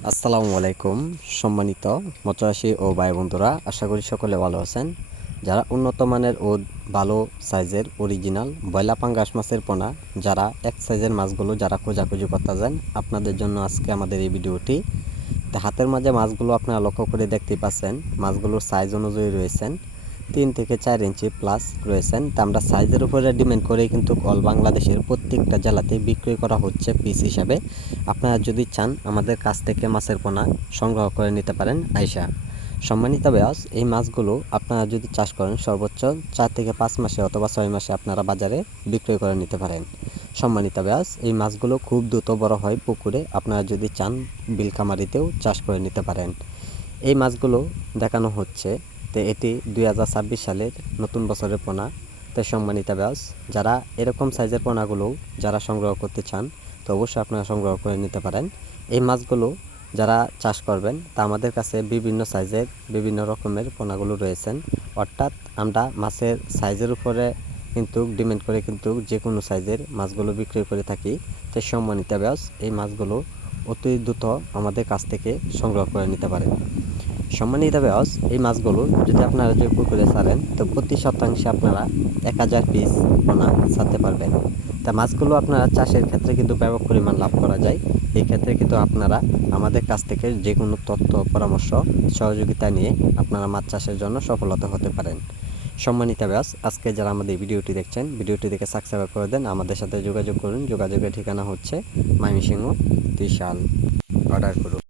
আসসালামু আলাইকুম সম্মানিত মৎস্যচাষী ও ভাই বন্ধুরা, আশা করি সকলে ভালো আছেন। যারা উন্নত মানের ও ভালো সাইজের অরিজিনাল বয়লা পাঙ্গাস মাছের পোনা, যারা এক সাইজের মাছগুলো যারা খোঁজাখুঁজি করতে যান, আপনাদের জন্য আজকে আমাদের এই ভিডিওটি। তো হাতের মাঝে মাছগুলো আপনারা লক্ষ্য করে দেখতে পাচ্ছেন, মাছগুলোর সাইজ অনুযায়ী রয়েছেন 3 থেকে 4 ইঞ্চি প্লাস রয়েছেন। তা আমরা সাইজের উপরে ডিপেন্ড করেই কিন্তু অল বাংলাদেশের প্রত্যেকটা জেলাতে বিক্রি করা হচ্ছে পিস হিসাবে। আপনারা যদি চান আমাদের কাছ থেকে মাছের পোনা সংগ্রহ করে নিতে পারেন আইসা। সম্মানিত ব্যাস, এই মাছগুলো আপনারা যদি চাষ করেন সর্বোচ্চ 4 থেকে 5 মাসে অথবা 6 মাসে আপনারা বাজারে বিক্রয় করে নিতে পারেন। সম্মানিত ব্যাস, এই মাছগুলো খুব দ্রুত বড় হয় পুকুরে, আপনারা যদি চান বিলখামারিতেও চাষ করে নিতে পারেন। এই মাছগুলো দেখানো হচ্ছে, তো এটি 2026 সালের নতুন বছরের পোনা। তো সম্মানিত ব্যাস, যারা এরকম সাইজের পোনাগুলো যারা সংগ্রহ করতে চান, তো অবশ্যই আপনারা সংগ্রহ করে নিতে পারেন। এই মাছগুলো যারা চাষ করবেন, তা আমাদের কাছে বিভিন্ন সাইজের বিভিন্ন রকমের পোনাগুলো রয়েছেন। অর্থাৎ আমরা মাছের সাইজের উপরে কিন্তু ডিমান্ড করে কিন্তু যে কোনো সাইজের মাছগুলো বিক্রি করে থাকি। তো সম্মানিত ব্যাস, এই মাছগুলো অতি দ্রুত আমাদের কাছ থেকে সংগ্রহ করে নিতে পারেন। সম্মানিত ব্যাস, এই মাছগুলো যদি আপনারা যদি পুকুরে ছাড়েন, তো প্রতি শতাংশে আপনারা 1000 পিস পোনা ছাড়তে পারবেন। তা মাছগুলো আপনারা চাষের ক্ষেত্রে কিন্তু ব্যাপক পরিমাণ লাভ করা যায়। এই ক্ষেত্রে কিন্তু আপনারা আমাদের কাছ থেকে যে কোনো তথ্য পরামর্শ সহযোগিতা নিয়ে আপনারা মাছ চাষের জন্য সফলতা হতে পারেন। সম্মানিত ব্যাস, আজকে যারা আমাদের ভিডিওটি দেখছেন, ভিডিওটি দেখে সাবস্ক্রাইব করে দেন, আমাদের সাথে যোগাযোগ করুন। যোগাযোগের ঠিকানা হচ্ছে ময়মনসিংহ ত্রিশাল। অর্ডার করুন।